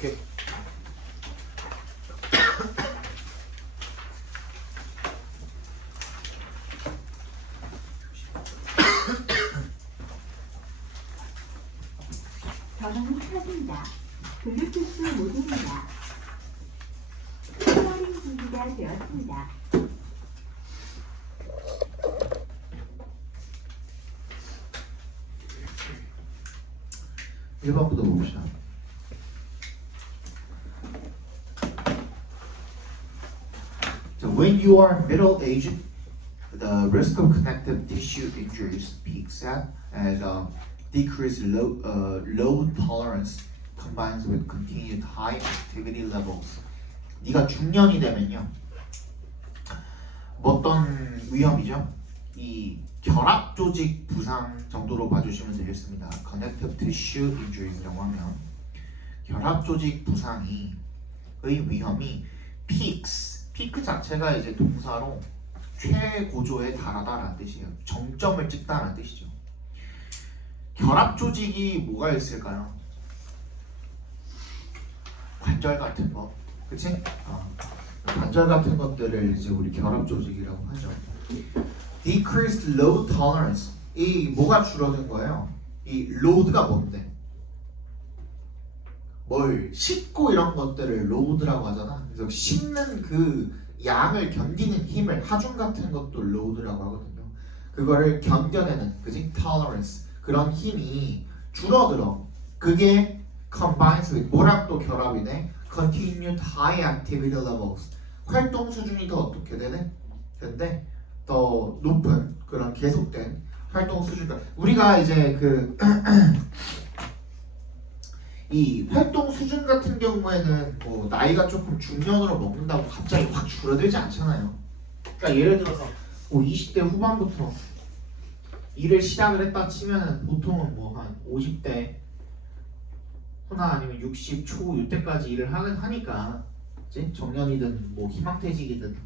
오케이. 전원이 켜진다. 블루투스 모드입니다. 페어링 준비가 되었습니다. 1번부터 봅시다. So when you are middle-aged, the risk of connective tissue injuries peaks as decreased load tolerance combines with continued high activity levels. 네가 중년이 되면요, 어떤 위험이죠? 이 결합 조직 부상 정도로 봐주시면 되겠습니다. Connective tissue injuries라고 하면 결합 조직 부상이 의 위험이 peaks, 피크 자체가 이제 동사로 최고조에 달하다라는 뜻이에요. 정점을 찍다라는 뜻이죠. 결합 조직이 뭐가 있을까요? 관절 같은 거, 그치? 관절 같은 것들을 이제 우리 결합 조직이라고 하죠. Decreased load tolerance. 이 뭐가 줄어든 거예요? 이 load가 뭔데? 뭘 싣고 이런 것들을 load라고 하잖아. 그래서 싣는 그 양을 견디는 힘을, 하중 같은 것도 load라고 하거든요. 그거를 견뎌내는, 그지? tolerance. 그런 힘이 줄어들어. 그게 combines with 뭐랑 또 결합이 돼? continued high activity levels. 활동 수준이 더 어떻게 되네? 된대? 더 높은 그런 계속된 활동 수준. 우리가 이제 그 이 활동 수준 같은 경우에는 뭐 나이가 조금 중년으로 먹는다고 갑자기 확 줄어들지 않잖아요. 그러니까 예를 들어서 뭐 20대 후반부터 일을 시작을 했다 치면은 보통은 뭐 한 50대 후나 아니면 60 초 이때까지 일을 하니까, 그치? 정년이든 뭐 희망퇴직이든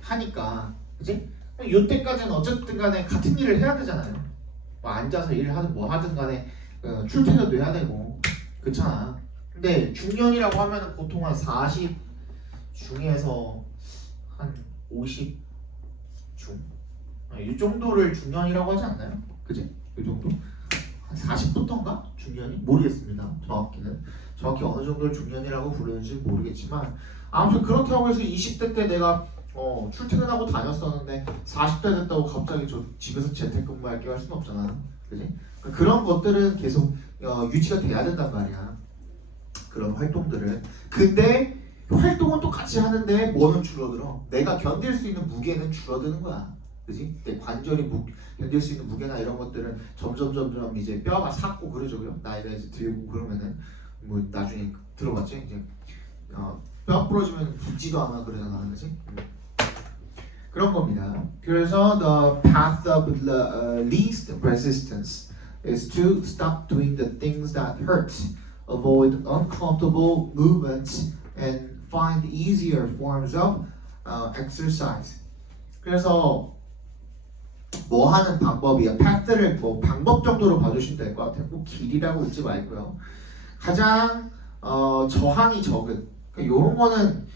하니까, 그치? 이때까지는 어쨌든 간에 같은 일을 해야 되잖아요. 뭐 앉아서 일을 하든 뭐 하든 간에 출퇴근도 해야 되고, 그렇잖아. 근데 중년이라고 하면은 보통 한 40 중에서 한 50 중, 이 정도를 중년이라고 하지 않나요? 그지? 이 정도? 한 40부터인가? 중년이? 모르겠습니다. 정확히 어느 정도를 중년이라고 부르는지 모르겠지만, 아무튼 그렇다고 해서 20대 때 내가 출퇴근하고 다녔었는데 40대 됐다고 갑자기 저 집에서 재택근무할게 할 수는 없잖아. 그지? 그런 것들은 계속 유지가 돼야 된단 말이야. 그런 활동들은. 근데 활동은 똑같이 하는데 뭐는 줄어들어? 내가 견딜 수 있는 무게는 줄어드는 거야. 그지? 내 관절이 견딜 수 있는 무게나 이런 것들은 점점 이제 뼈가 삭고 그러죠. 나이가 이제 들고 그러면은 뭐 나중에 들어봤지? 이제 뼈 부러지면 붓지도 않아 그러잖아. 그지? 그런 겁니다. 그래서 the path of the least resistance is to stop doing the things that hurt, avoid uncomfortable movements, and find easier forms of exercise. 그래서 뭐 하는 방법이야? path를 뭐 방법 정도로 봐주시면 될 것 같아요. 꼭 길이라고 읽지 말고요. 가장 저항이 적은, 그러니까 이런 거는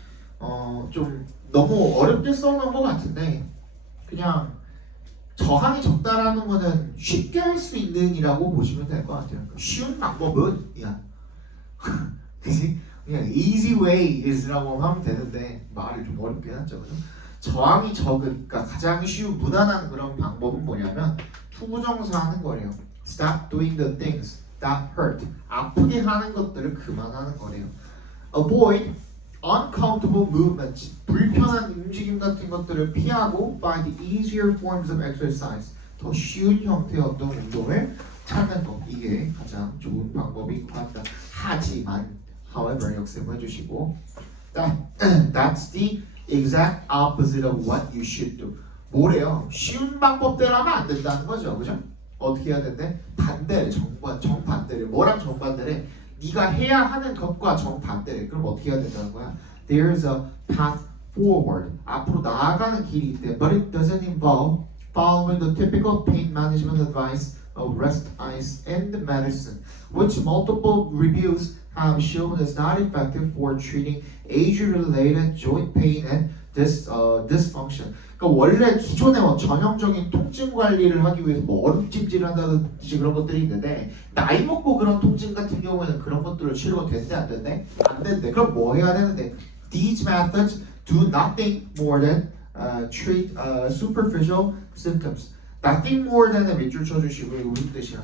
좀 너무 어렵게 써놓은 것 같은데, 그냥 저항이 적다라는 거는 쉽게 할 수 있는 이라고 보시면 될 것 같아요. 쉬운 방법은 그냥 그지? 그냥 easy way is라고 하면 되는데 말을 좀 어렵게 해놨죠. 그죠? 저항이 적은, 그러니까 가장 쉬운 무난한 그런 방법은 뭐냐면 투부정사 하는 거래요. Stop doing the things that hurt. 아프게 하는 것들을 그만하는 거래요. Avoid uncomfortable movements. 불편한 움직임 같은 것들을 피하고 find easier forms of exercise. 더 쉬운 형태의 어떤 운동을 찾는 것. 이게 가장 좋은 방법인 것 같다. 하지만, however, 역습해 주시고, that's the exact opposite of what you should do. 뭐래요? 쉬운 방법대로 하면 안 된다는 거죠, 그죠? 어떻게 해야 된대? 반대래, 정반대래. 뭐랑 정반대래? 네가 해야 하는 것과 정반대래. 그럼 어떻게 해야 된다는 거야? There's a path forward. 앞으로 나아가는 길이 있대. But it doesn't involve following the typical pain management advice of rest, ice, and medicine, which multiple reviews have shown is not effective for treating age-related joint pain and dysfunction. 그러니까 원래 기존에 전형적인 통증 관리를 하기 위해서 얼음찜질한다든지 그런 것들이 있는데 나이 먹고 그런 통증 같은 경우에는 그런 것들을 치료가 된대 안 된대? 안 된대. 그럼 뭐 해야 되는데? These methods do nothing more than treat superficial symptoms. Nothing more than의 밑줄 쳐주시고 이거 무슨 뜻이야?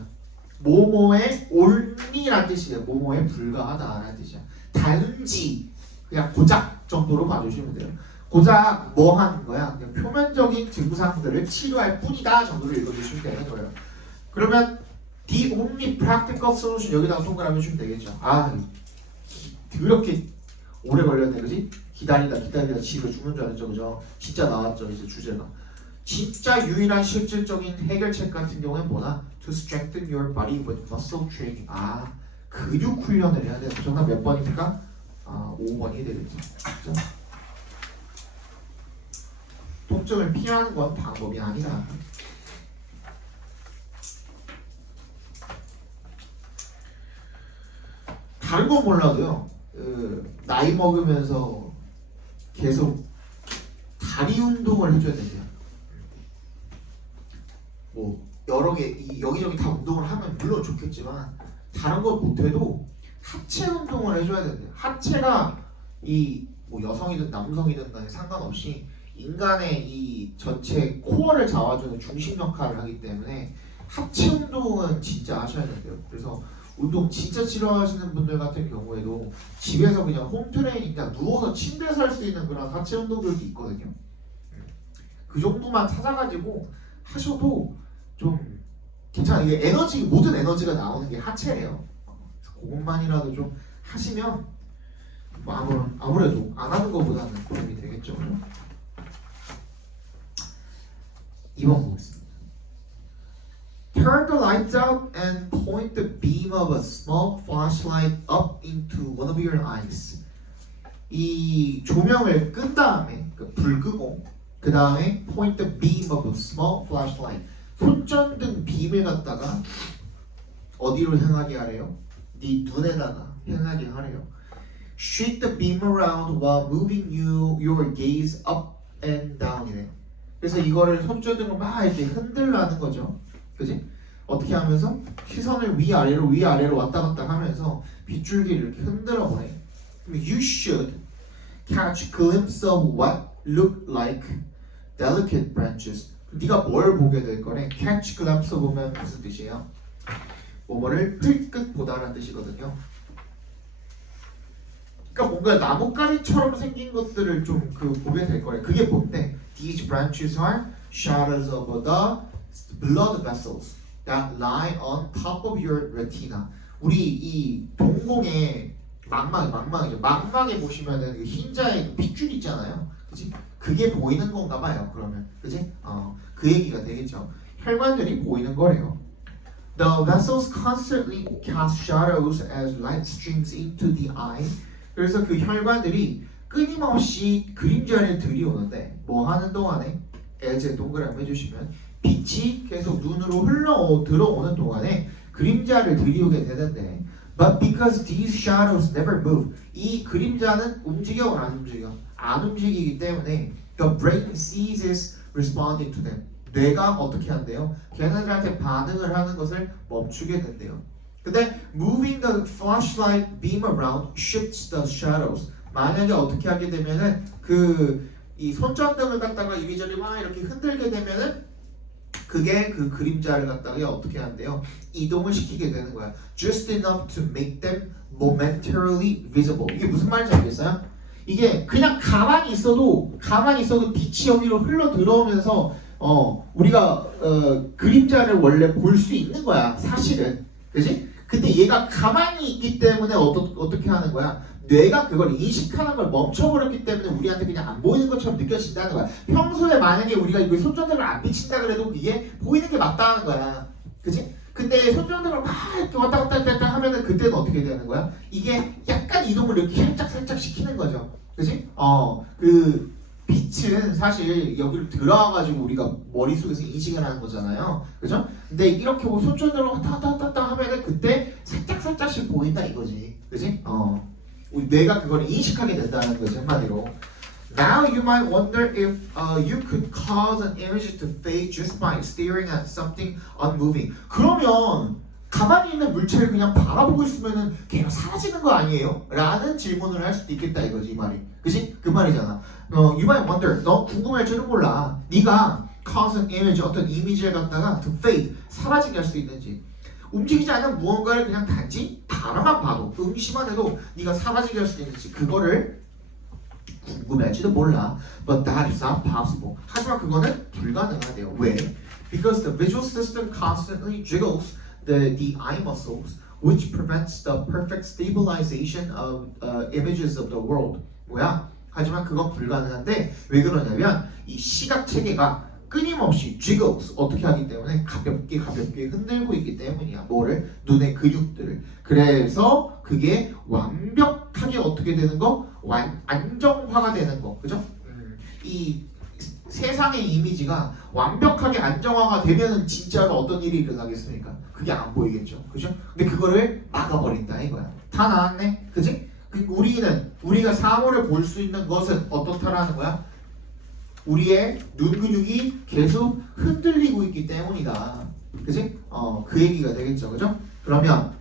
뭐뭐에 only란 뜻이에요. 뭐뭐에 불과하다라는 뜻이야. 단지 그냥 고작 정도로 봐주시면 돼요. 고작 뭐 하는 거야? 그냥 표면적인 증상들을 치료할 뿐이다 정도로 읽어주시면 되는 거예요. 그러면 the only practical solution 여기다가 동그라미 주면 되겠죠. 아, 그렇게 오래 걸렸네, 그지? 기다리다 집에 죽는 줄 알았죠, 그죠? 진짜 나왔죠, 이제 주제가. 진짜 유일한 실질적인 해결책 같은 경우는 뭐나? To strengthen your body with muscle training. 아, 근육 훈련을 해야 돼요. 정답 몇 번입니까? 아, 5번이 되겠죠. 그렇죠? 통증을 피하는 건 방법이 아니다. 다른 건 몰라도요. 나이 먹으면서 계속 다리 운동을 해줘야 된대요. 뭐 여러 개 여기저기 다 운동을 하면 물론 좋겠지만 다른 것 못해도 하체 운동을 해줘야 된대요. 하체가 이 뭐 여성이든 남성이든 간에 상관없이 인간의 이 전체 코어를 잡아주는 중심 역할을 하기 때문에 하체 운동은 진짜 하셔야 된대요. 그래서 운동 진짜 싫어하시는 분들 같은 경우에도 집에서 그냥 홈트레이닝 그냥 누워서 침대에서 할 수 있는 그런 하체 운동들도 있거든요. 그 정도만 찾아가지고 하셔도 좀 괜찮아요. 이게 에너지 모든 에너지가 나오는 게 하체래요. 그것만이라도 좀 하시면 뭐 아무래도 안 하는 것보다는 도움이 되겠죠. 2번 보겠습니다. Turn the lights out and point the beam of a small flashlight up into one of your eyes. 이 조명을 끈 다음에 불 끄고 그 다음에 point the beam of a small flashlight. 손전등 빔을 갖다가 어디로 향하게 하래요? 네 눈에다가 향하게 하래요. Shake the beam around while moving your gaze up and down이래요. 그래서 이거를 손전등을 막 이렇게 흔들라는 거죠. 그지? 어떻게 하면서 시선을 위아래로 왔다 갔다 하면서 빗줄기를 이렇게 흔들어 보내. You should catch a glimpse of what look like delicate branches. 네가 뭘 보게 될 거래? catch glimpse 보면 무슨 뜻이에요? 뭐뭐를 흘끗 보다라는 뜻이거든요. 그러니까 뭔가 나뭇가지처럼 생긴 것들을 좀 보게 될 거래. 그게 뭔데? These branches are shadows of the blood vessels that lie on top of your retina. 우리 이 동공의 망막이죠. 망막에 보시면은 그 흰자의 그 핏줄 있잖아요. 그지? 그게 보이는 건가 봐요. 그러면 그지? 그 얘기가 되겠죠. 혈관들이 보이는 거래요. The vessels constantly cast shadows as light streams into the eye. 그래서 그 혈관들이 끊임없이 그림자를 들이오는데 뭐 하는 동안에 as 동그라미 해주시면 빛이 계속 눈으로 들어오는 동안에 그림자를 들이오게 되는데 but because these shadows never move 이 그림자는 움직여 안 움직여? 안 움직이기 때문에 the brain ceases responding to them 뇌가 어떻게 한대요? 걔네들한테 반응을 하는 것을 멈추게 된대요. 근데 moving the flashlight beam around shifts the shadows. 만약에 어떻게 하게 되면은 이 손전등을 갖다가 이리저리 막 이렇게 흔들게 되면은 그게 그 그림자를 갖다가 어떻게 한대요? 이동을 시키게 되는 거야. Just enough to make them momentarily visible. 이게 무슨 말인지 알겠어요? 이게 그냥 가만히 있어도 빛이 여기로 흘러 들어오면서 우리가 그림자를 원래 볼 수 있는 거야. 사실은. 그지? 근데 얘가 가만히 있기 때문에 어떻게 하는 거야? 뇌가 그걸 인식하는 걸 멈춰버렸기 때문에 우리한테 그냥 안 보이는 것처럼 느껴진다는 거야. 평소에 만약에 우리가 이거 손전등을 안 비친다 그래도 이게 보이는 게 맞다는 거야. 그지? 근데 손전등을 막 이렇게 왔다 갔다 하면은 그때는 어떻게 되는 거야? 이게 약간 이동을 이렇게 살짝 시키는 거죠. 그지? 그 빛은 사실 여기로 들어와가지고 우리가 머릿속에서 인식을 하는 거잖아요. 그죠? 근데 이렇게 뭐 손전으로 따따따따 하면은 그때 살짝씩 보인다 이거지. 그지? 우리 뇌가 그걸 인식하게 된다는 거지 한마디로. Now you might wonder if you could cause an image to fade just by staring at something unmoving. 그러면 가만히 있는 물체를 그냥 바라보고 있으면은 걔가 사라지는 거 아니에요? 라는 질문을 할 수도 있겠다 이거지 이 말이. 그지? 그 말이잖아. You might wonder. 너 궁금할지는 몰라. 네가 cause an image 어떤 이미지를 갖다가 to fade 사라지게 할 수 있는지. 움직이지 않는 무언가를 그냥 단지 바라만 봐도 응시만 해도 네가 사라지게 할 수 있는지 그거를 궁금할지도 몰라. But that is not possible. 하지만 그거는 불가능하대요. 왜? Because the visual system constantly jiggles the eye muscles, which prevents the perfect stabilization of images of the world. 뭐야? 하지만 그건 불가능한데 왜 그러냐면 이 시각 체계가 끊임없이 jiggles 어떻게 하기 때문에 가볍게 흔들고 있기 때문이야. 뭐를? 눈의 근육들을. 그래서 그게 완벽하게 어떻게 되는 거? 안정화가 되는 거. 그죠? 이 세상의 이미지가 완벽하게 안정화가 되면은 진짜로 어떤 일이 일어나겠습니까? 그게 안 보이겠죠. 그죠? 근데 그거를 막아버린다 이거야. 다 나왔네. 그지? 우리가 사물을 볼 수 있는 것은 어떻다라는 거야? 우리의 눈 근육이 계속 흔들리고 있기 때문이다. 그지? 그 얘기가 되겠죠. 그죠? 그러면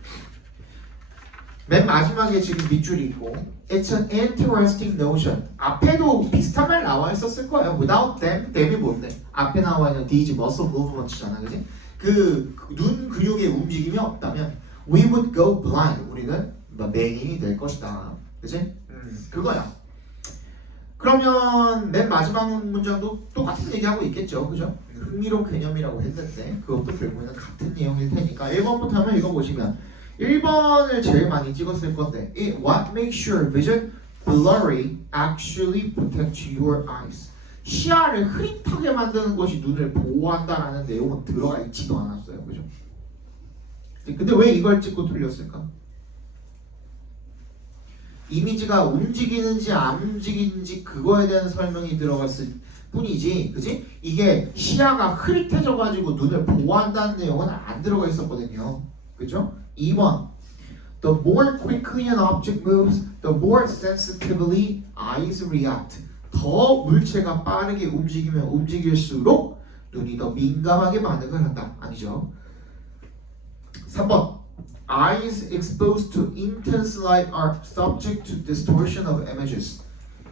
맨 마지막에 지금 밑줄이 있고 It's an interesting notion. 앞에도 비슷한 말 나와 있었을 거예요. Without them, them이 뭔데? 앞에 나와 있는 these muscle movements잖아. 그지? 그 눈 근육의 움직임이 없다면 we would go blind. 우리는 맹인이 될 것이다. 그지? 그거야. 그러면 맨 마지막 문장도 똑같은 얘기하고 있겠죠. 그죠? 흥미로운 개념이라고 했는데 그것도 결국에는 같은 내용일 테니까 1번부터 한번 읽어보시면 1번을 제일 많이 찍었을 건데 What makes your vision blurry actually protects your eyes. 시야를 흐릿하게 만드는 것이 눈을 보호한다라는 내용은 들어가 있지도 않았어요. 그죠? 근데 왜 이걸 찍고 틀렸을까? 이미지가 움직이는지 안 움직이는지 그거에 대한 설명이 들어갔을 뿐이지, 그지? 이게 시야가 흐릿해져가지고 눈을 보호한다는 내용은 안 들어가 있었거든요. 그죠? 2번 The more quickly an object moves, the more sensitively eyes react. 더 물체가 빠르게 움직이면 움직일수록 눈이 더 민감하게 반응을 한다. 아니죠? 3번 Eyes exposed to intense light are subject to distortion of images.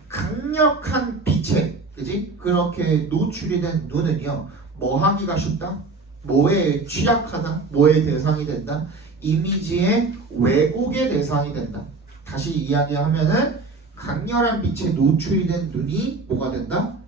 강력한 빛에, 그지? 그렇게 노출이 된 눈은요, 뭐 하기가 쉽다? 뭐에 취약하다? 뭐의 대상이 된다? 이미지의 왜곡의 대상이 된다. 다시 이야기하면은 강렬한 빛에 노출이 된 눈이 뭐가 된다?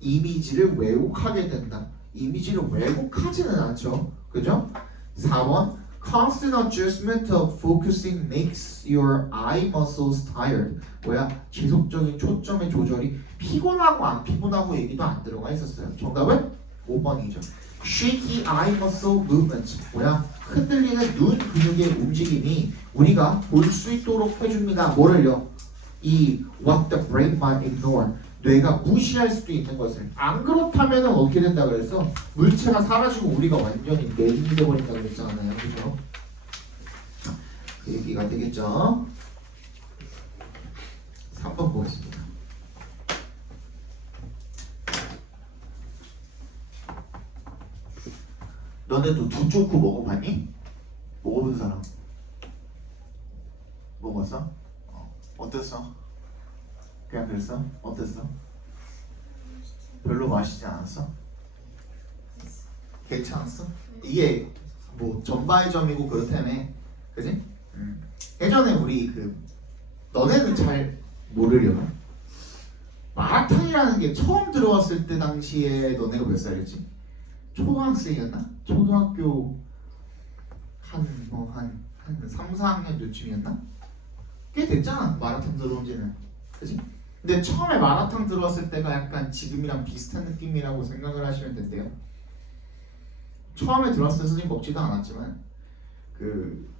이미지를 왜곡하게 된다. 이미지를 왜곡하지는 않죠. 그죠? 4번 Constant adjustment of focusing makes your eye muscles tired. 뭐야? 지속적인 초점의 조절이 피곤하고 안 피곤하고 얘기도 안 들어가 있었어요. 정답은 5번이죠. Shaky eye muscle movement. 뭐야? 흔들리는 눈 근육의 움직임이 우리가 볼 수 있도록 해줍니다. 뭐를요? 이 what the brain might ignore. 뇌가 무시할 수도 있는 것을. 안 그렇다면 어떻게 된다 그랬어? 물체가 사라지고 우리가 완전히 맹인이 되어버린다 그랬잖아요. 그죠? 그 얘기가 되겠죠? 3번 보겠습니다. 너네도 두쪼쿠 먹어봤니? 먹어본 사람? 먹었어? 어땠어? 그냥 그랬어? 어땠어? 별로 맛있지 않았어? 괜찮았어? 이게 뭐 전바이점이고 그렇다며. 그지? 예전에 우리 너네는 잘 모르려나? 마라탕이라는 게 처음 들어왔을 때 당시에 너네가 몇 살이었지? 초등학생이었나? 초등학교 한 3, 4학년 요쯤이었나? 꽤 됐잖아 마라탕 들어온 지는. 그지? 근데 처음에 마라탕 들어왔을 때가 약간 지금이랑 비슷한 느낌이라고 생각을 하시면 된대요. 처음에 들어왔을 때 선생님 먹지도 않았지만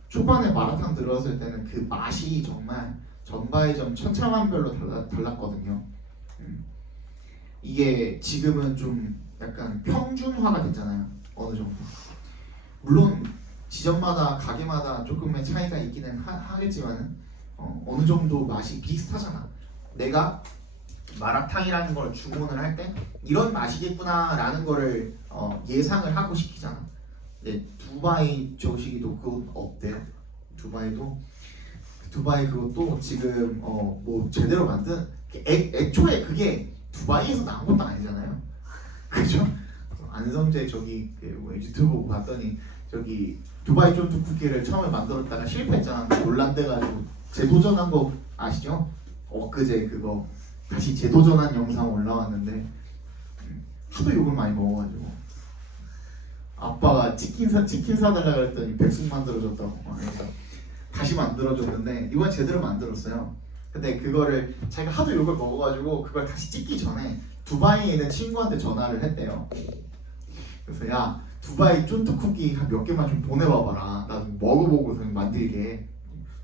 초반에 마라탕 들어왔을 때는 그 맛이 정말 전바이점 천차만별로 달랐거든요. 이게 지금은 좀 약간 평준화가 됐잖아요. 어느 정도. 물론 지점마다 가게마다 조금의 차이가 있기는 하겠지만 어느 정도 맛이 비슷하잖아. 내가 마라탕이라는 걸 주문을 할 때 이런 맛이겠구나라는 거를 예상을 하고 시키잖아. 근데 두바이 저식이도 그거 없대요. 두바이 그것도 지금 뭐 제대로 만든 애초에 그게 두바이에서 나온 것도 아니잖아요. 그죠? 안성재 저기 뭐 유튜브 보고 봤더니 저기 두바이 쫀득 쿠키를 처음에 만들었다가 실패했잖아. 논란돼가지고 재도전한 거 아시죠? 엊그제 그거 다시 재도전한 영상 올라왔는데 하도 욕을 많이 먹어가지고 아빠가 치킨 사달라 그랬더니 백숙 만들어줬다고 그래서 다시 만들어줬는데 이번 제대로 만들었어요. 근데 그거를 자기가 하도 욕을 먹어가지고 그걸 다시 찍기 전에 두바이에 있는 친구한테 전화를 했대요. 그래서 야 두바이 쫀득 쿠키 한 몇 개만 좀 보내봐봐라. 나 좀 먹어보고 만들게.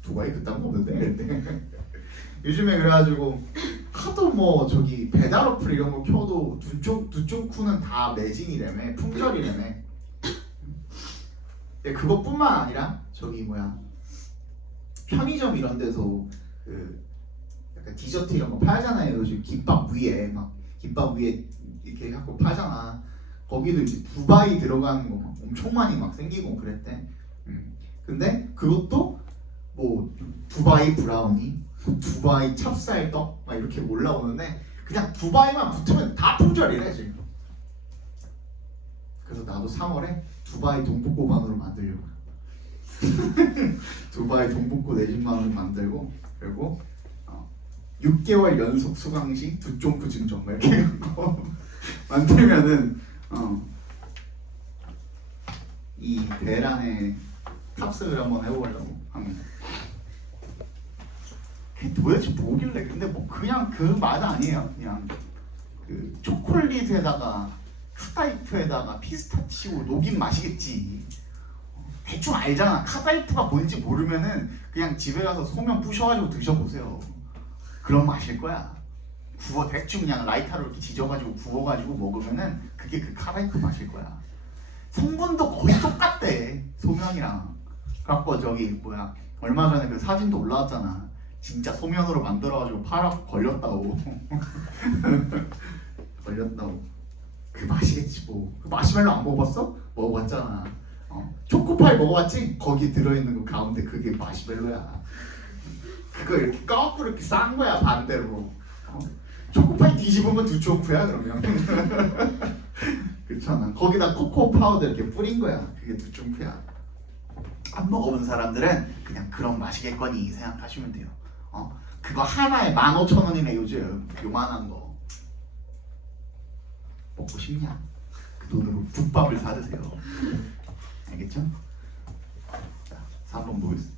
두바이 그딴 거 없는데 그랬대. 요즘에 그래가지고 하도 뭐 저기 배달 어플 이런 거 켜도 두쪽쿠는 다 매진이라며 품절이라며. 근데 그것뿐만 아니라 저기 뭐야 편의점 이런 데서 그 약간 디저트 이런 거 팔잖아요. 요즘 김밥 위에 이렇게 갖고 팔잖아. 거기도 이제 두바이 들어가는 거 막 엄청 많이 막 생기고 그랬대. 근데 그것도 뭐 두바이 브라우니, 두바이 찹쌀떡 막 이렇게 올라오는데 그냥 두바이만 붙으면 다 품절이래 지금. 그래서 나도 3월에 두바이 동북고반으로 만들려고. 두바이 동북고 내 집만으로 만들고 그리고 6개월 연속 수강시 두쫑쿠 증정 이렇게 해갖고 만들면은 이 대란의 탑승을 한번 해보려고 합니다. 그게 도대체 뭐길래? 근데 뭐 그냥 그 맛 아니에요. 그냥 그 초콜릿에다가 카다이프에다가 피스타치오 녹인 맛이겠지. 대충 알잖아. 카다이프가 뭔지 모르면은 그냥 집에 가서 소면 부셔가지고 드셔보세요. 그런 맛일 거야. 대충 그냥 라이터로 이렇게 지져가지고 구워가지고 먹으면은 그게 그 카다이프 맛일 거야. 성분도 거의 똑같대 소면이랑. 갖고 저기 뭐야 얼마 전에 그 사진도 올라왔잖아. 진짜 소면으로 만들어가지고 팔아서 걸렸다고. 걸렸다고. 그 맛이겠지 뭐. 그 마시멜로 안 먹어봤어? 먹어봤잖아. 초코파이 먹어봤지? 거기 들어있는 거 가운데 그게 마시멜로야. 그거 이렇게 거꾸로 이렇게 싼 거야 반대로. 초코파이 뒤집으면 두초코야 그러면. 그렇잖아. 거기다 코코아 파우더 이렇게 뿌린 거야. 그게 두초코야. 안 먹어본 사람들은 그냥 그런 맛이겠거니 생각하시면 돼요. 그거 하나에 15,000원이네 요즘. 요만한 거. 먹고 싶냐? 그 돈으로 국밥을 사 드세요. 알겠죠? 자, 4번 보겠습니다.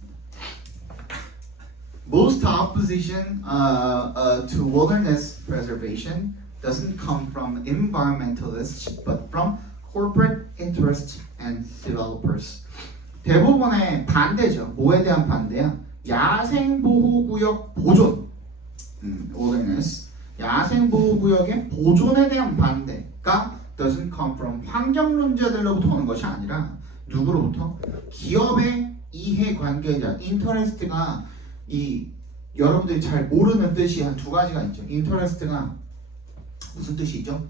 Most opposition to wilderness preservation doesn't come from environmentalists, but from corporate interests and developers. 대부분의 반대죠. 뭐에 대한 반대야? 야생보호구역 보존. wilderness. 야생보호구역의 보존에 대한 반대가 doesn't come from 환경론자들로부터 오는 것이 아니라 누구로부터? 기업의 이해관계자, interest가 이 여러분들이 잘 모르는 뜻이 한 두 가지가 있죠. interest가 무슨 뜻이죠?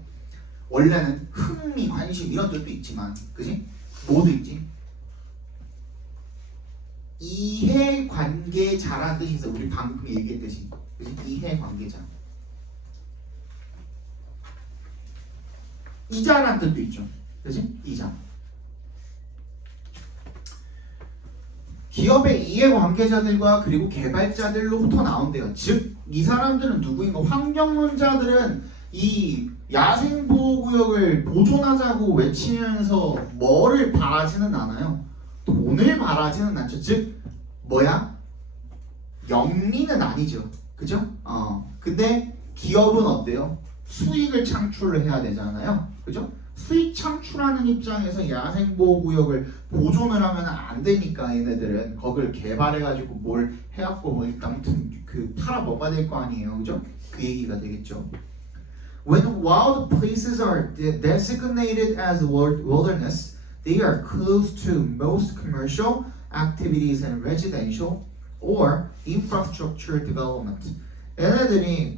원래는 흥미, 관심 이런 뜻도 있지만, 그지? 뭐도 있지? 이해관계자라는 뜻이 있어. 우리 방금 얘기했듯이, 그지? 이해관계자. 이자라는 뜻도 있죠. 그지? 이자. 기업의 이해관계자들과 그리고 개발자들로부터 나온대요. 즉, 이 사람들은 누구인가? 환경론자들은 이 야생보호구역을 보존하자고 외치면서 뭐를 바라지는 않아요. 돈을 바라지는 않죠. 즉, 뭐야? 영리는 아니죠. 그죠? 근데 기업은 어때요? 수익을 창출해야 되잖아요. 그죠? 수익 창출하는 입장에서 야생보호구역을 보존을 하면 안 되니까 얘네들은 거기를 개발해가지고 뭘 해갖고 뭐 일단 아무튼 그 팔아 먹어야 될 거 아니에요. 그죠? 그 얘기가 되겠죠. When wild places are designated as wilderness, they are close to most commercial activities and residential or infrastructure development. 얘네들이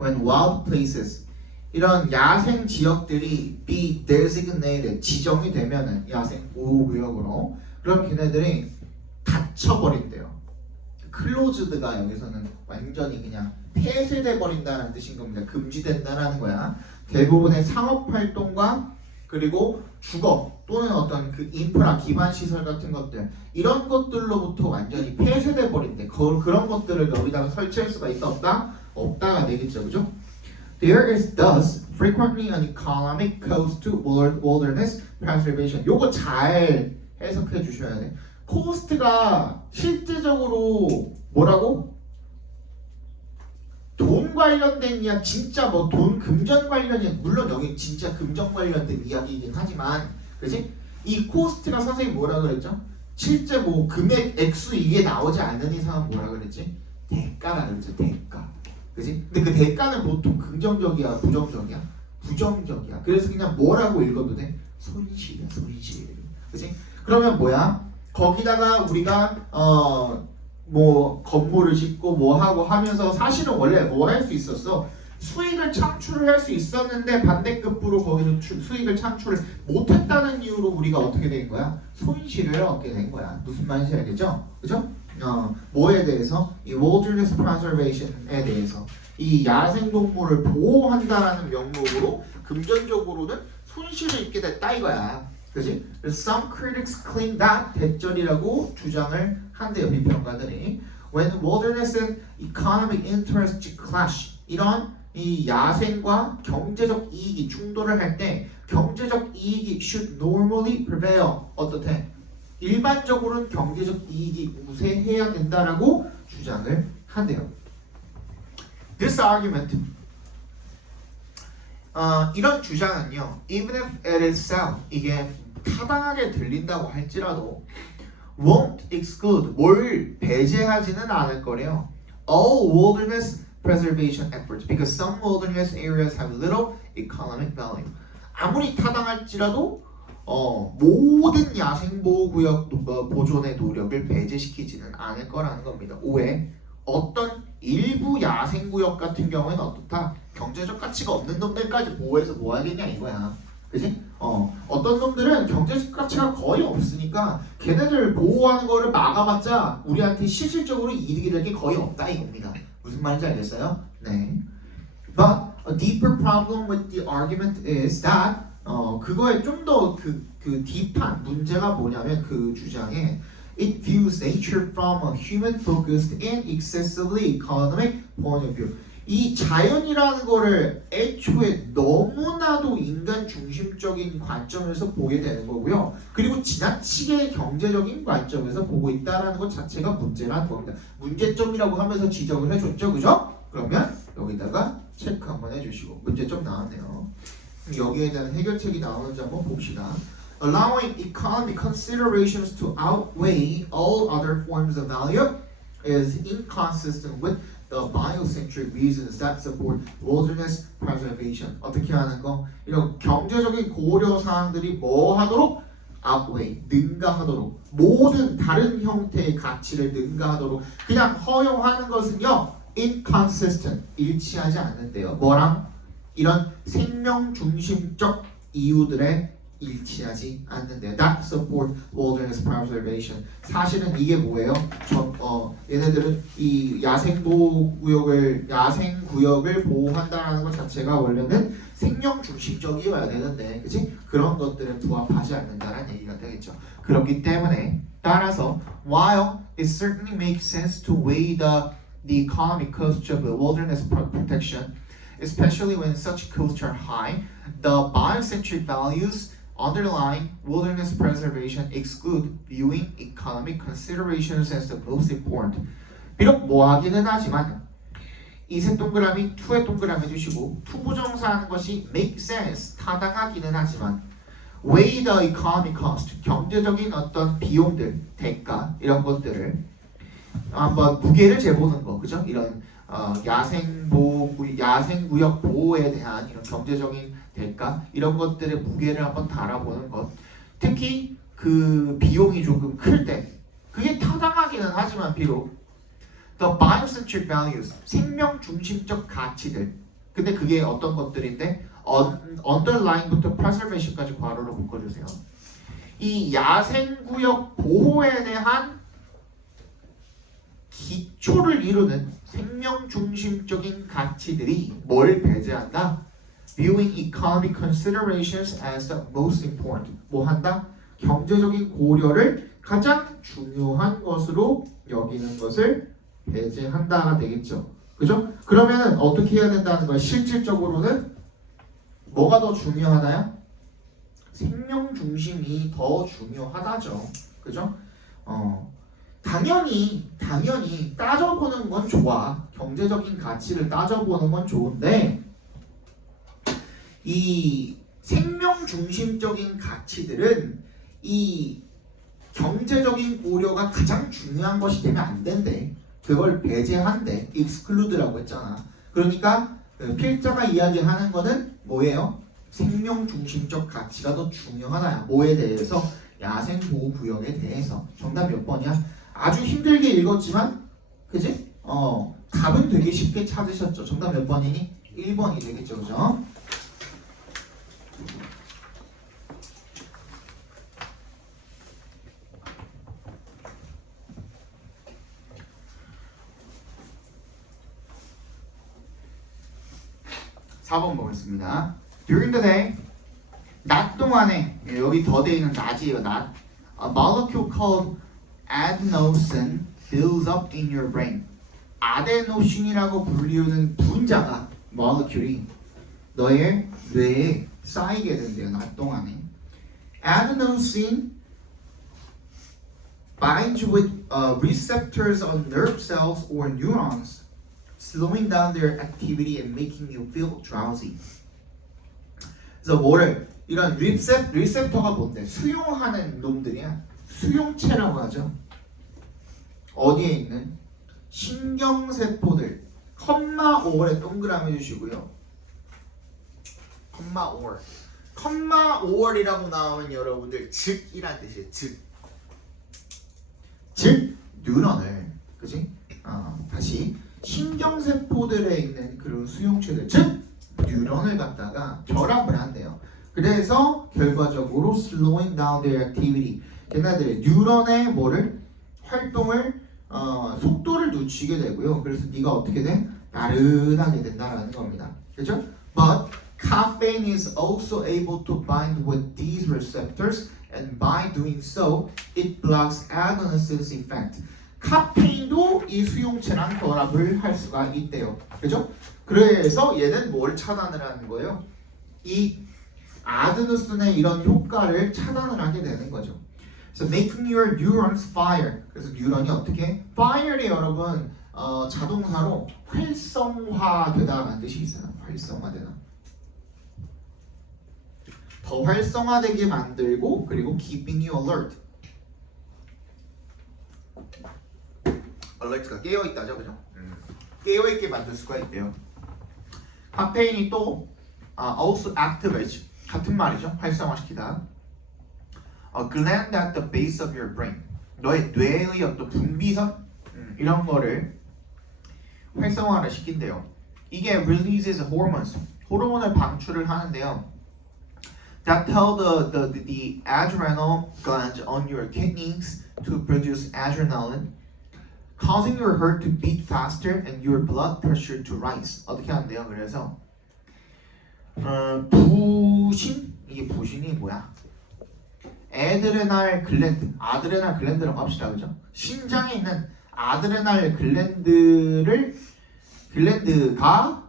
when wild places 이런 야생 지역들이 be designated 지정이 되면은 야생 보호구역으로 그럼 걔네들이 닫혀버린대요. closed가 여기서는 완전히 그냥 폐쇄돼 버린다는 뜻인 겁니다. 금지된다라는 거야. 대부분의 상업 활동과 그리고 주거 또는 어떤 그 인프라 기반 시설 같은 것들 이런 것들로부터 완전히 폐쇄돼 버린대. 그런 것들을 여기다가 설치할 수가 있다 없다? 없다가 되겠죠, 그죠? There is thus frequently an economic cost to wilderness preservation. 요거 잘 해석해 주셔야 돼. 코스트가 실제적으로 뭐라고? 돈 관련된 이야기, 진짜 뭐 돈 금전 관련이 물론 여기 진짜 금전 관련된 이야기이긴 하지만, 그지? 이 코스트가 선생님 뭐라 그랬죠? 실제 뭐 금액 액수 이게 나오지 않는 이상은 뭐라 그랬지? 대가라 그랬죠, 대가. 그지? 근데 그 대가는 보통 긍정적이야, 부정적이야? 부정적이야. 그래서 그냥 뭐라고 읽어도 돼? 손실이야, 손실. 그지? 그러면 뭐야? 거기다가 우리가 뭐 건물을 짓고 뭐 하고 하면서 사실은 원래 뭘 할 수 있었어? 수익을 창출을 할 수 있었는데 반대급부로 거기서 수익을 창출을 못했다는 이유로 우리가 어떻게 된 거야? 손실을 얻게 된 거야. 무슨 말인지 알겠죠? 그죠? 뭐에 대해서? 이 wilderness preservation에 대해서 이 야생동물을 보호한다라는 명목으로 금전적으로는 손실을 입게 됐다 이거야. 그지? Some critics claim that 대절이라고 주장을 한대요, 비평가들이. When wilderness and economic interests clash, 이런 이 야생과 경제적 이익이 충돌을 할 때 경제적 이익이 should normally prevail. 어떻대? 일반적으로는 경제적 이익이 우세해야 된다라고 주장을 한대요. This argument, 이런 주장은요, even if it is so, 이게 타당하게 들린다고 할지라도 won't exclude, 뭘 배제하지는 않을 거래요. All wilderness preservation efforts, because some wilderness areas have little economic value. 아무리 타당할지라도 모든 야생보호구역 보존의 노력을 배제시키지는 않을 거라는 겁니다. 5회 어떤 일부 야생구역 같은 경우에는 어떻다? 경제적 가치가 없는 놈들까지 보호해서 뭐 하겠냐 이거야. 그지? 어떤 놈들은 경제적 가치가 거의 없으니까 걔네들 보호하는 거를 막아봤자 우리한테 실질적으로 이득이 될 게 거의 없다 이겁니다. 무슨 말인지 알겠어요? 네. But a deeper problem with the argument is that 그거에 좀 더 그 딥한 문제가 뭐냐면 그 주장에 it views nature from a human-focused and excessively economic point of view. 이 자연이라는 거를 애초에 너무나도 인간 중심적인 관점에서 보게 되는 거고요. 그리고 지나치게 경제적인 관점에서 보고 있다는 것 자체가 문제라는 겁니다. 문제점이라고 하면서 지적을 해줬죠, 그죠? 그러면 여기다가 체크 한번 해주시고 문제점 나왔네요. 여기에 대한 해결책이 나오는지 한번 봅시다. Allowing economic considerations to outweigh all other forms of value is inconsistent with the biocentric reasons that support wilderness preservation. 어떻게 하는 거? 이런 경제적인 고려 사항들이 뭐 하도록? outweigh, 능가하도록. 모든 다른 형태의 가치를 능가하도록. 그냥 허용하는 것은요, inconsistent, 일치하지 않는데요. 뭐랑? 이런 생명 중심적 이유들의 일치하지 않는데요. That support wilderness preservation. 사실은 이게 뭐예요? 얘네들은 이 야생구역을 보호한다는 것 자체가 원래는 생명 중심적이어야 되는데, 그치? 그런 것들은 부합하지 않는다는 얘기가 되겠죠. 그렇기 때문에 따라서 while it certainly makes sense to weigh the economic costs of the wilderness protection, especially when such costs are high, the biocentric values underlying wilderness preservation exclude viewing economic considerations as the most important. 비록 뭐하기는 하지만 이 세 동그라미, 투의 동그라미 해주시고 투부정사하는 것이 make sense, 타당하기는 하지만 weigh the economic cost, 경제적인 어떤 비용들, 대가 이런 것들을 한번 무게를 재보는 거, 그죠? 이런 야생구역 보호에 대한 이런 경제적인 대가 이런 것들의 무게를 한번 달아보는 것. 특히 그 비용이 조금 클 때 그게 타당하기는 하지만 비록 the biocentric values 생명 중심적 가치들 근데 그게 어떤 것들인데 underline부터 preservation까지 괄호로 묶어주세요. 이 야생구역 보호에 대한 기초를 이루는 생명 중심적인 가치들이 뭘 배제한다? Viewing economic considerations as the most important. 뭐 한다? 경제적인 고려를 가장 중요한 것으로 여기는 것을 배제한다가 되겠죠. 그죠? 그러면 어떻게 해야 된다는 거야? 실질적으로는 뭐가 더 중요하다야? 생명 중심이 더 중요하다죠. 그죠? 당연히 따져보는 건 좋아. 경제적인 가치를 따져보는 건 좋은데 이 생명 중심적인 가치들은 이 경제적인 고려가 가장 중요한 것이 되면 안 된대. 그걸 배제한대. exclude라고 했잖아. 그러니까 필자가 이야기하는 거는 뭐예요? 생명 중심적 가치가 더 중요하다야. 뭐에 대해서? 야생 보호 구역에 대해서. 정답 몇 번이야? 아주 힘들게 읽었지만 그지? 답은 되게 쉽게 찾으셨죠. 정답 몇 번이니? 1번이 되겠죠. 그죠? (4번) 보겠습니다. During the day, 낮 동안에 여기 더데이는 낮이에요. 낮. A molecule called adenosine builds up in your brain. 아데노신이라고 불리우는 분자가 molecule이 너의 뇌에 쌓이게 된대요. 낮 동안에. Adenosine binds with receptors on nerve cells or neurons, slowing down their activity and making you feel drowsy. 그래서 뭐를 이런 리셉터가 뭔데? 수용하는 놈들이야. 수용체라고 하죠. 어디에 있는 신경세포들. 컴마 5월에 동그라미 해주시고요. 컴마 5월. 컴마 5월이라고 나오면 여러분들 즉이란 뜻이에요. 즉 뉴런을 그지? 다시 신경세포들에 있는 그런 수용체들 즉 뉴런을 갖다가 결합을 한대요. 그래서 결과적으로 slowing down their activity. 걔네들이 뉴런의 뭐를 활동을 속도를 늦추게 되고요. 그래서 네가 어떻게 돼? 나른하게 된다라는 겁니다. 그렇죠? But caffeine is also able to bind with these receptors, and by doing so, it blocks adenosine's effect. 카페인도 이 수용체랑 결합을 할 수가 있대요. 그죠? 그래서 얘는 뭘 차단을 하는 거예요? 이 아데노신의 이런 효과를 차단을 하게 되는 거죠. So making your neurons fire. 그래서 뉴런이 어떻게? fire이 여러분 자동사로 활성화되다라는 뜻이 있어요. 활성화되다. 더 활성화되게 만들고 그리고 keeping you alert. alert가 깨어있다죠, 그죠? 깨어있게 만들 수가 있대요. 카페인이 또 also activates 같은 말이죠. 활성화시키다. A gland at the base of your brain. 너의 뇌의 어떤 분비선 이런 거를 활성화를 시킨대요. 이게 releases hormones. 호르몬을 방출을 하는데요. That tell the adrenal glands on your kidneys to produce adrenaline, causing your heart to beat faster and your blood pressure to rise. 어떻게 하는데요? 그래서 부신? 이게 부신이 뭐야? 아드레날 글랜드라고 합시다. 그죠? 심장에 있는 아드레날 글랜드가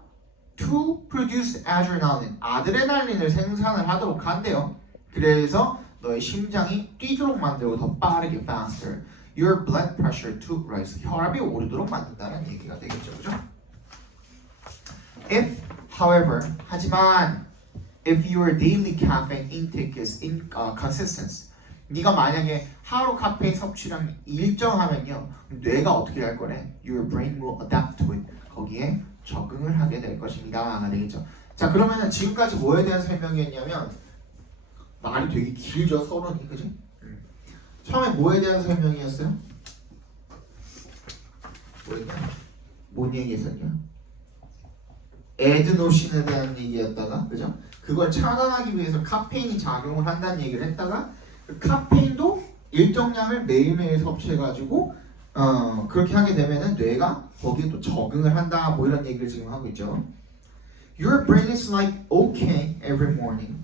to produce adrenaline, 아드레날린을 생산을 하도록 한대요. 그래서 너의 심장이 뛰도록 만들고 더 빠르게 faster, your blood pressure to rise, 혈압이 오르도록 만든다는 얘기가 되겠죠, 그죠? If, however, 하지만 if your daily caffeine intake is inconsistent, 네가 만약에 하루 카페인 섭취량 일정하면요, 뇌가 어떻게 할 거래? Your brain will adapt to it. 거기에 적응을 하게 될 것입니다. 되겠죠? 자, 그러면은 지금까지 뭐에 대한 설명이었냐면 말이 되게 길죠, 서론이. 그죠? 처음에 뭐에 대한 설명이었어요? 뭐에 대한? 뭔 얘기했었냐? 에드노신에 대한 얘기였다가, 그죠? 그걸 차단하기 위해서 카페인이 작용을 한다는 얘기를 했다가 그 카페인도 일정량을 매일매일 섭취해가지고 그렇게 하게 되면은 뇌가 거기에 또 적응을 한다 뭐 이런 얘기를 지금 하고 있죠. Your brain is like okay every morning.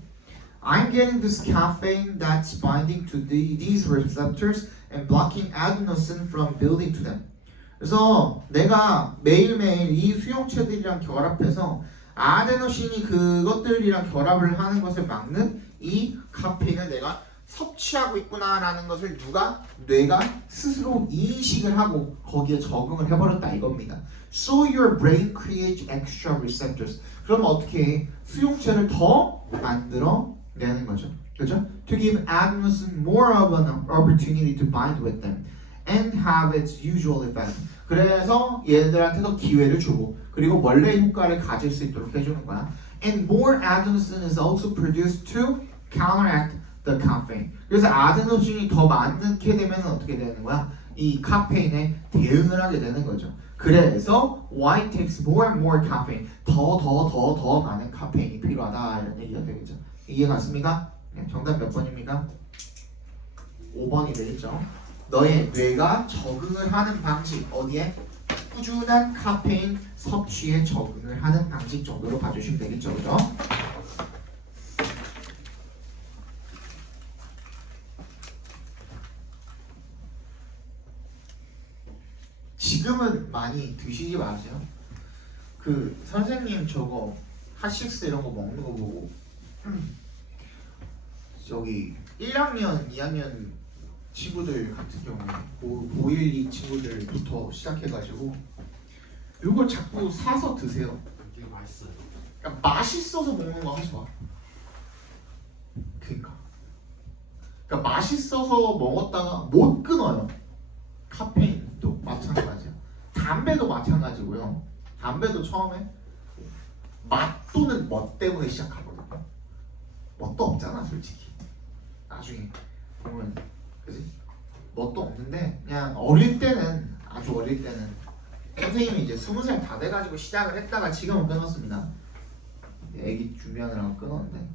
I'm getting this caffeine that's binding to these receptors and blocking adenosine from building to them. 그래서 내가 매일매일 이 수용체들이랑 결합해서 아데노신이 그것들이랑 결합을 하는 것을 막는 이 카페인을 내가 섭취하고 있구나라는 것을 뇌가 스스로 인식을 하고 거기에 적응을 해버렸다 이겁니다. So your brain creates extra receptors. 그럼 어떻게 해? 수용체를 더 만들어 내는 거죠. 그렇죠? To give adenosine more of an opportunity to bind with them and have its usual effect. 그래서 얘들한테도 기회를 주고 그리고 원래 효과를 가질 수 있도록 해주는 거야. And more adenosine is also produced to counteract the caffeine. 그래서 아데노신이 더 많게 되면 어떻게 되는 거야? 이 카페인에 대응을 하게 되는 거죠. 그래서 why takes more and more caffeine? 더 많은 카페인이 필요하다 이런 얘기가 되겠죠. 이해 갔습니까? 네, 정답 몇 번입니까? 5번이 되겠죠. 너의 뇌가 적응을 하는 방식 어디에? 꾸준한 카페인 섭취에 적응을 하는 방식 정도로 봐주시면 되겠죠. 그죠? 지금은 많이 드시지 마세요. 그 선생님 저거 핫식스 이런 거 먹는 거 보고 저기 1학년, 2학년 친구들 같은 경우에 고1 친구들부터 시작해가지고 이걸 자꾸 사서 드세요. 되게 맛있어요. 그러니까 맛있어서 먹는 거 하지 마. 그러니까 맛있어서 먹었다가 못 끊어요. 카페인도 마찬가지야. 담배도 마찬가지고요. 담배도 처음에 맛 또는 멋 때문에 시작하거든요. 멋도 없잖아 솔직히. 나중에 보면 그지? 멋도 없는데 그냥 어릴 때는 아주 어릴 때는 선생님이 이제 20살 다 돼가지고 시작을 했다가 지금은 끊었습니다. 애기 준비하느라고 끊었는데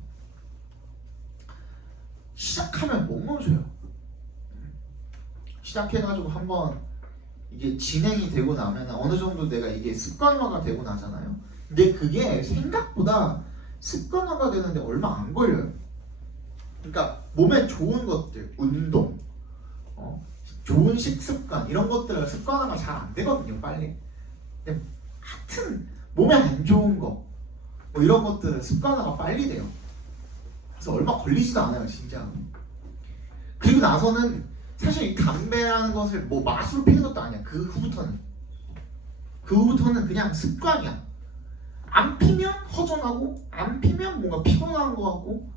시작하면 못 멈춰요. 시작해가지고 한번 이게 진행이 되고 나면 어느 정도 내가 이게 습관화가 되고 나잖아요. 근데 그게 생각보다 습관화가 되는데 얼마 안 걸려요. 그러니까 몸에 좋은 것들, 운동, 좋은 식습관 이런 것들은 습관화가 잘 안 되거든요, 빨리. 근데 하여튼 몸에 안 좋은 거, 뭐 이런 것들은 습관화가 빨리 돼요. 그래서 얼마 걸리지도 않아요, 진짜. 그리고 나서는 사실 이 담배라는 것을 뭐 맛으로 피는 것도 아니야. 그 후부터는 그냥 습관이야. 안 피면 허전하고, 안 피면 뭔가 피곤한 것 같고,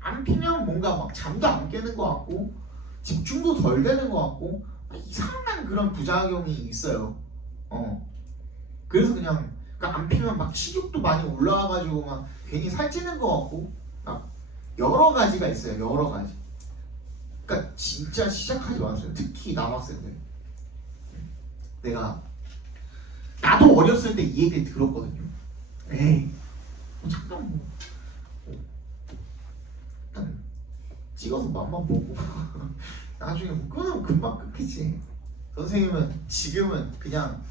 안 피면 뭔가 막 잠도 안 깨는 것 같고, 집중도 덜 되는 것 같고, 이상한 그런 부작용이 있어요. 그래서 그냥 그러니까 안 피면 막 식욕도 많이 올라와가지고 막 괜히 살찌는 것 같고, 막 여러 가지가 있어요. 여러 가지. 그러니까 진짜 시작하지 마세요. 특히 남학생들. 나도 어렸을 때 이 얘기를 들었거든요. 에이, 잠깐 일단 찍어서 맛만 보고 나중에 뭐 끊으면 금방 끊기지. 선생님은 지금은 그냥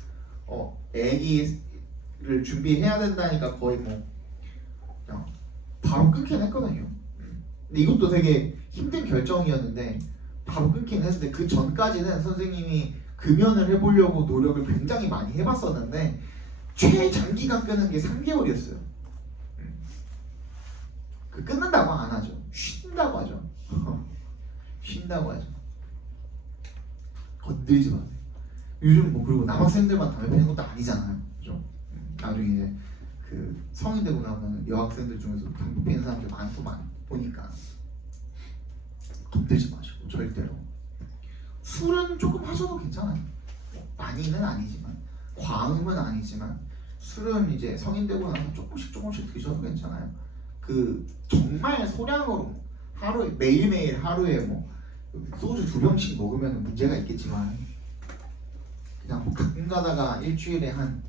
애기를 준비해야 된다니까 거의 뭐 그냥 바로 끊긴 했거든요. 근데 이것도 되게 힘든 결정이었는데 바로 끊긴 했는데 그 전까지는 선생님이 금연을 해보려고 노력을 굉장히 많이 해봤었는데 최장기간 끊은 게 3개월이었어요. 그 끊는다고 안 하죠. 쉰다고 하죠. 쉰다고 하죠. 건들지 마세요. 요즘 뭐 그리고 남학생들만 담배 피는 것도 아니잖아요. 그죠? 나중에 이제 그 성인 되고 나면 여학생들 중에서 담배 피는 사람들 많고 보니까 건들지 마시고 절대로. 술은 조금 하셔도 괜찮아요. 많이는 아니지만 과음은 아니지만 술은 이제 성인 되고 나서 조금씩 드셔도 괜찮아요. 그 정말 소량으로 하루에 매일매일 하루에 뭐 소주 2병씩 먹으면 문제가 있겠지만 그냥 뭐 가끔 가다가 일주일에 한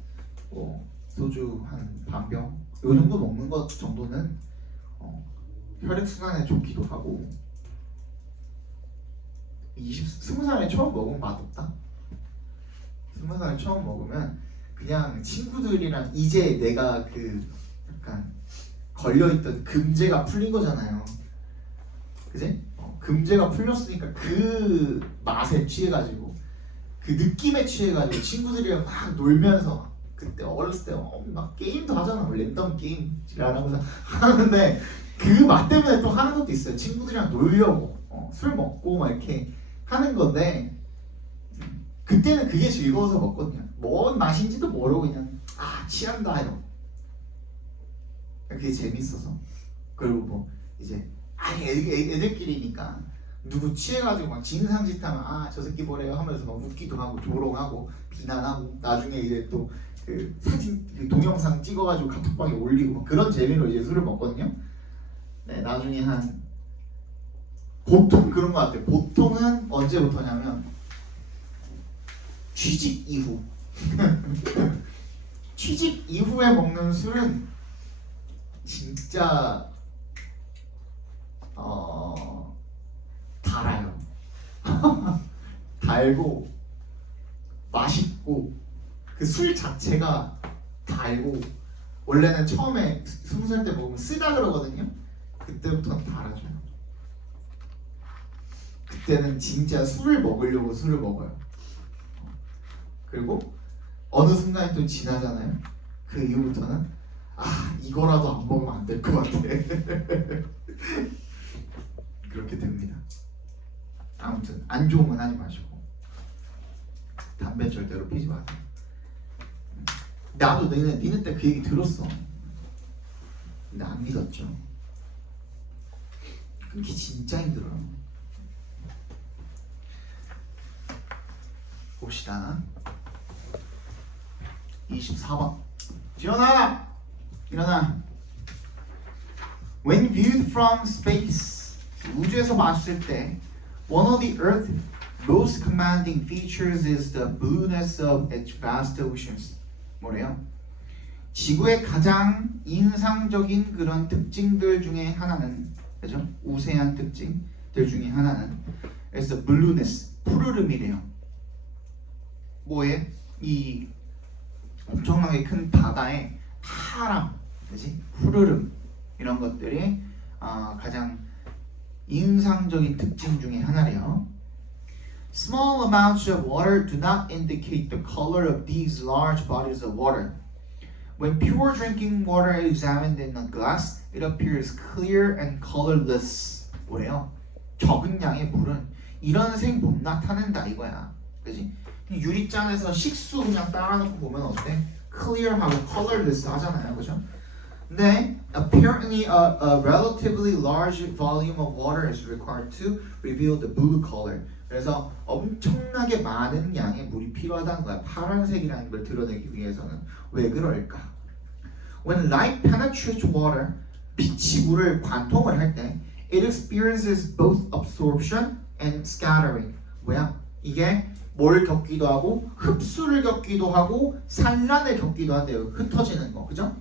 뭐 소주 한 반병 요 정도 먹는 것 정도는 혈액순환에 좋기도 하고 20살에 처음 먹으면 맛없다. 20살에 처음 먹으면 그냥 친구들이랑 이제 내가 그 약간 걸려있던 금제가 풀린 거잖아요. 그지? 금제가 풀렸으니까 그 맛에 취해가지고 그 느낌에 취해가지고 친구들이랑 막 놀면서 그때 어렸을 때 막 게임도 하잖아. 랜덤 게임 지랄하면서 하는데 그 맛 때문에 또 하는 것도 있어요. 친구들이랑 놀려고 술 먹고 막 이렇게 하는 건데 그때는 그게 즐거워서 먹거든요. 뭔 맛인지도 모르고 그냥 취한다 이러고 그게 재밌어서. 그리고 뭐 이제 애들끼리니까 누구 취해가지고 막 진상짓하면 저 새끼 뭐래요 하면서 막 웃기도 하고 조롱하고 비난하고 나중에 이제 또 그 사진 그 동영상 찍어가지고 카톡방에 올리고 막 그런 재미로 이제 술을 먹거든요. 네, 나중에 한 보통 그런 것 같아요. 보통은 언제부터냐면 취직 이후 취직 이후에 먹는 술은 진짜 달아요. 달고 맛있고 그 술 자체가 달고 원래는 처음에 20살 때 먹으면 쓰다 그러거든요. 그때부터는 달아져요. 그때는 진짜 술을 먹으려고 술을 먹어요. 그리고 어느 순간이 또 지나잖아요. 그 이후부터는 이거라도 안 먹으면 안 될 것 같아. 그렇게 됩니다. 아무튼 안 좋은 건 하지 마시고 담배 절대로 피지 마세요. 나도 니네 때 그 얘기 들었어. 근데 안 믿었죠. 그게 진짜 힘들어요. 봅시다. 24번. 지연아! 일어나. When viewed from space, 우주에서 봤을 때 one of the Earth's most commanding features is the blueness of its vast oceans. 뭐래요? 지구의 가장 인상적인 그런 특징들 중에 하나는, 그죠? 우세한 특징들 중에 하나는 is the blueness, 푸르름이래요. 뭐에? 이 엄청나게 큰 바다의 파람, 그지? 푸르름 이런 것들이 가장 인상적인 특징 중에 하나래요. Small amounts of water do not indicate the color of these large bodies of water. When pure drinking water is examined in a glass, it appears clear and colorless. 뭐래요? 적은 양의 물은 이런 색 못 나타낸다 이거야. 그지? 유리잔에서 식수 그냥 따라놓고 보면 어때? clear하고 colorless 하잖아요. 그죠? 근데 apparently a relatively large volume of water is required to reveal the blue color. 그래서 엄청나게 많은 양의 물이 필요하다는 거야. 파란색이라는 걸 드러내기 위해서는. 왜 그럴까? When light penetrates water, 빛이 물을 관통을 할 때 it experiences both absorption and scattering. 뭐야? 이게 뭘 겪기도 하고 흡수를 겪기도 하고 산란을 겪기도 한대요. 흩어지는 거. 그죠?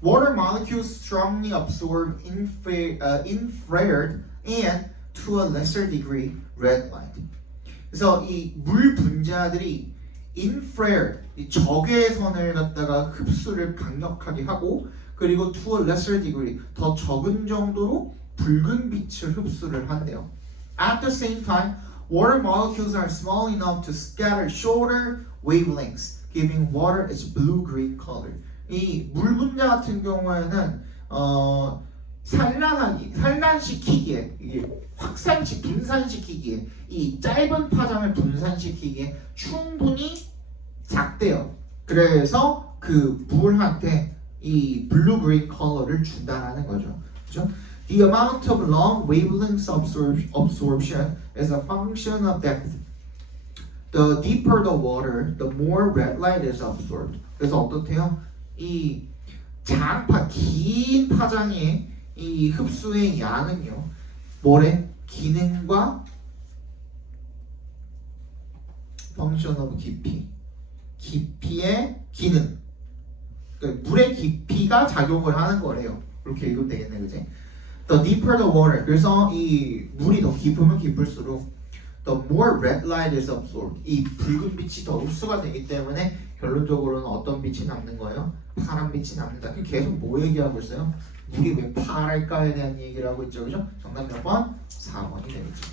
Water molecules strongly absorb infrared and to a lesser degree red light. 그래서 이 물 분자들이 infrared, 이 적외선을 갖다가 흡수를 강력하게 하고 그리고 to a lesser degree, 더 적은 정도로 붉은 빛을 흡수를 한대요. At the same time, water molecules are small enough to scatter shorter wavelengths, giving water its blue-green color. 이 물 분자 같은 경우에는 산란시키기에 이게 분산시키기에 이 짧은 파장을 분산시키기에 충분히 작대요. 그래서 그 물한테 이 blue green 컬러를 준다라는 거죠. 그렇죠? The amount of long wavelengths absorption is a function of depth. The deeper the water, the more red light is absorbed. 그래서 어떻대요? 이 긴 파장의 이 흡수의 양은요, 뭐래? 기능과 function of 깊이의 기능. 그러니까 물의 깊이가 작용을 하는 거래요. 이렇게 읽으면 되겠네, 그지? The deeper the water. 그래서 이 물이 더 깊으면 깊을수록 the more red light is absorbed. 이 붉은 빛이 더 흡수가 되기 때문에 결론적으로는 어떤 빛이 남는 거예요? 파란 빛이 남는다. 계속 뭐 얘기하고 있어요? 물이 왜 파랄까에 대한 얘기를 하고 있죠, 그죠? 정답 몇 번? 4번이 되겠죠.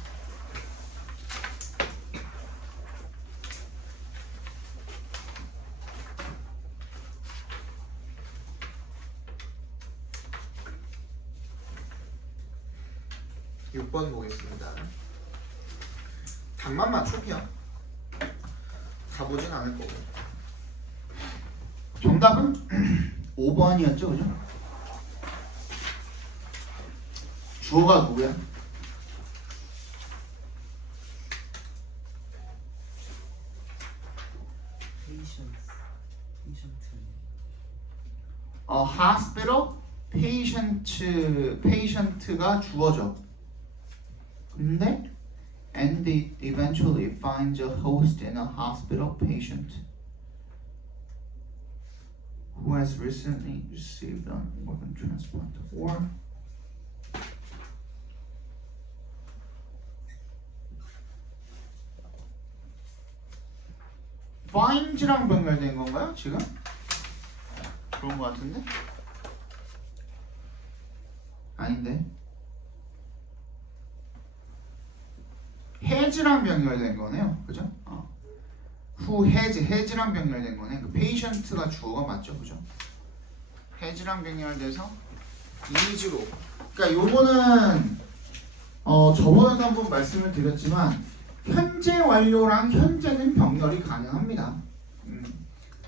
육 번 보겠습니다. 답만 맞출게요. 다 보진 않을 거고. 정답은 5번이었죠, 그죠? 주어가 누구야? hospital, patient가 주어죠. 근데 and it eventually finds a host in a hospital patient who has recently received an organ transplant or finds랑 병렬된 건가요, 지금? 그런 거 같은데? 아닌데? has랑 병렬된 거네요, 그죠? who has랑 병렬된 거네. 그 patient가 주어가 맞죠, 그죠? has랑 병렬돼서 is로. 그러니까 요거는 저번에도 한번 말씀을 드렸지만 현재 완료랑 현재는 병렬이 가능합니다.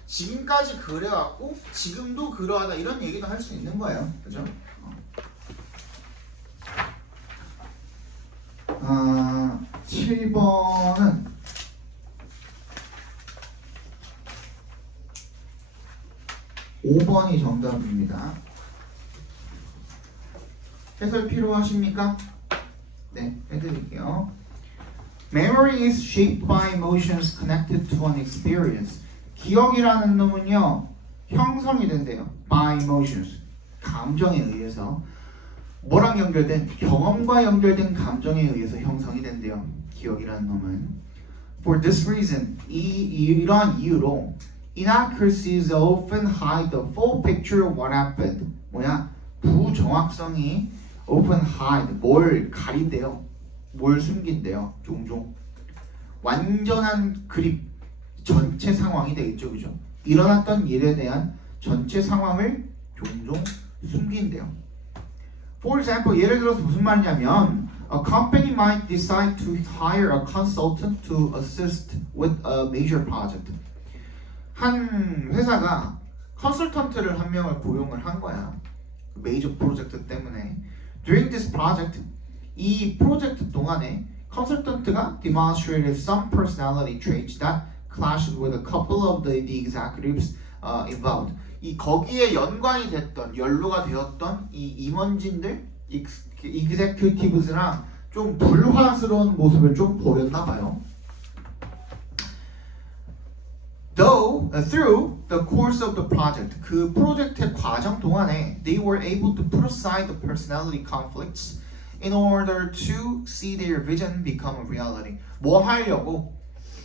지금까지 그래왔고 지금도 그러하다 이런 얘기도 할 수 있는 거예요, 그죠? 7번은 (5번이) 정답입니다. 해설 필요하십니까? 네, 해드릴게요. Memory is shaped by emotions connected to an experience. 기억이라는 놈은요, 형성이 된대요. By emotions. 감정에 의해서. 뭐랑 연결된? 경험과 연결된 감정에 의해서 형성이 된대요. 기억이라는 놈은. For this reason, 이러한 이유로 inaccuracies often hide the full picture of what happened. 뭐야? 부정확성이 often hide, 뭘 가린대요. 뭘 숨긴대요. 종종. 완전한 그립, 전체 상황이 되겠죠, 그죠? 일어났던 일에 대한 전체 상황을 종종 숨긴대요. For example, 예를 들어서 무슨 말이냐면 a company might decide to hire a consultant to assist with a major project. 한 회사가 컨설턴트를 한 명을 고용을 한 거야. 메이저 프로젝트 때문에. During this project, 이 프로젝트 동안에 컨설턴트가 demonstrated some personality traits that clashed with a couple of the executives involved. 이 거기에 연관이 됐던, 연루가 되었던 이 임원진들, executives랑 좀 불화스러운 모습을 좀 보였나 봐요. Through the course of the project, 그 프로젝트의 과정 동안에 they were able to put aside the personality conflicts in order to see their vision become a reality. 뭐 하려고?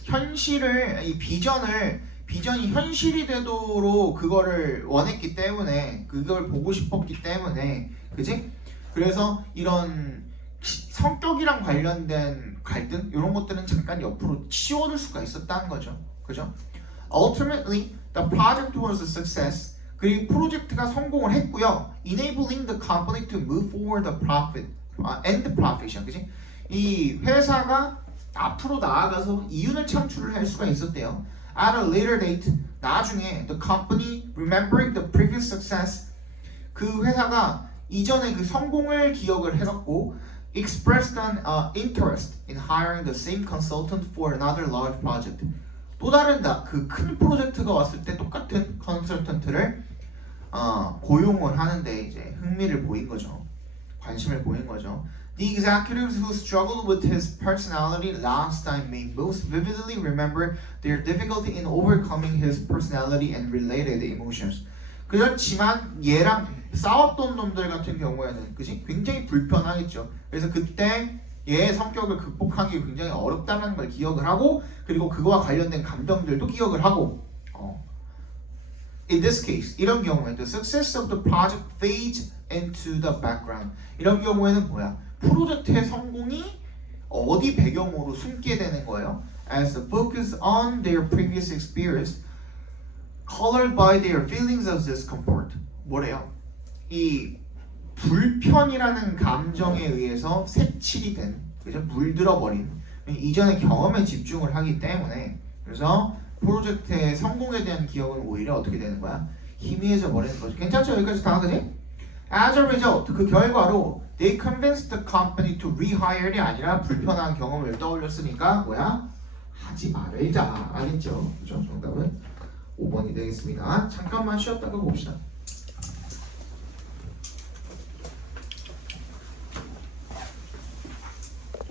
현실을, 이 비전이 현실이 되도록 그거를 원했기 때문에, 그걸 보고 싶었기 때문에, 그지? 그래서 이런 성격이랑 관련된 갈등 이런 것들은 잠깐 옆으로 치워둘 수가 있었다는 거죠, 그죠? Ultimately, the project was a success. 그리고 프로젝트가 성공을 했고요. Enabling the company to move forward the profit and the profit. 그지? 이 회사가 앞으로 나아가서 이윤을 창출을 할 수가 있었대요. At a later date, 나중에 the company remembering the previous success, 그 회사가 이전의 그 성공을 기억을 해갖고 expressed an interest in hiring the same consultant for another large project. 또 다른다. 그 큰 프로젝트가 왔을 때 똑같은 컨설턴트를 고용을 하는데 이제 흥미를 보인 거죠. 관심을 보인 거죠. The executives who struggled with his personality last time may most vividly remember their difficulty in overcoming his personality and related emotions. 그렇지만 얘랑 싸웠던 놈들 같은 경우에는 그지? 굉장히 불편하겠죠. 그래서 그때 얘의 성격을 극복하기 굉장히 어렵다는 걸 기억을 하고 그리고 그거와 관련된 감정들도 기억을 하고 In this case, 이런 경우에 the success of the project fades into the background. 이런 경우에는 뭐야? 프로젝트의 성공이 어디 배경으로 숨게 되는 거예요? As the focus on their previous experience colored by their feelings of discomfort. 뭐래요? 이 불편이라는 감정에 의해서 색칠이 된, 그죠? 물들어 버린 이전의 경험에 집중을 하기 때문에 그래서 프로젝트의 성공에 대한 기억은 오히려 어떻게 되는 거야? 희미해져 버리는 거죠. 괜찮죠? 여기까지 다 그지? As a result, 그 결과로 they convinced the company to rehire이 아니라 불편한 경험을 떠올렸으니까 뭐야? 하지 말자. 알겠죠? 그죠? 정답은 5번이 되겠습니다. 잠깐만 쉬었다가 봅시다.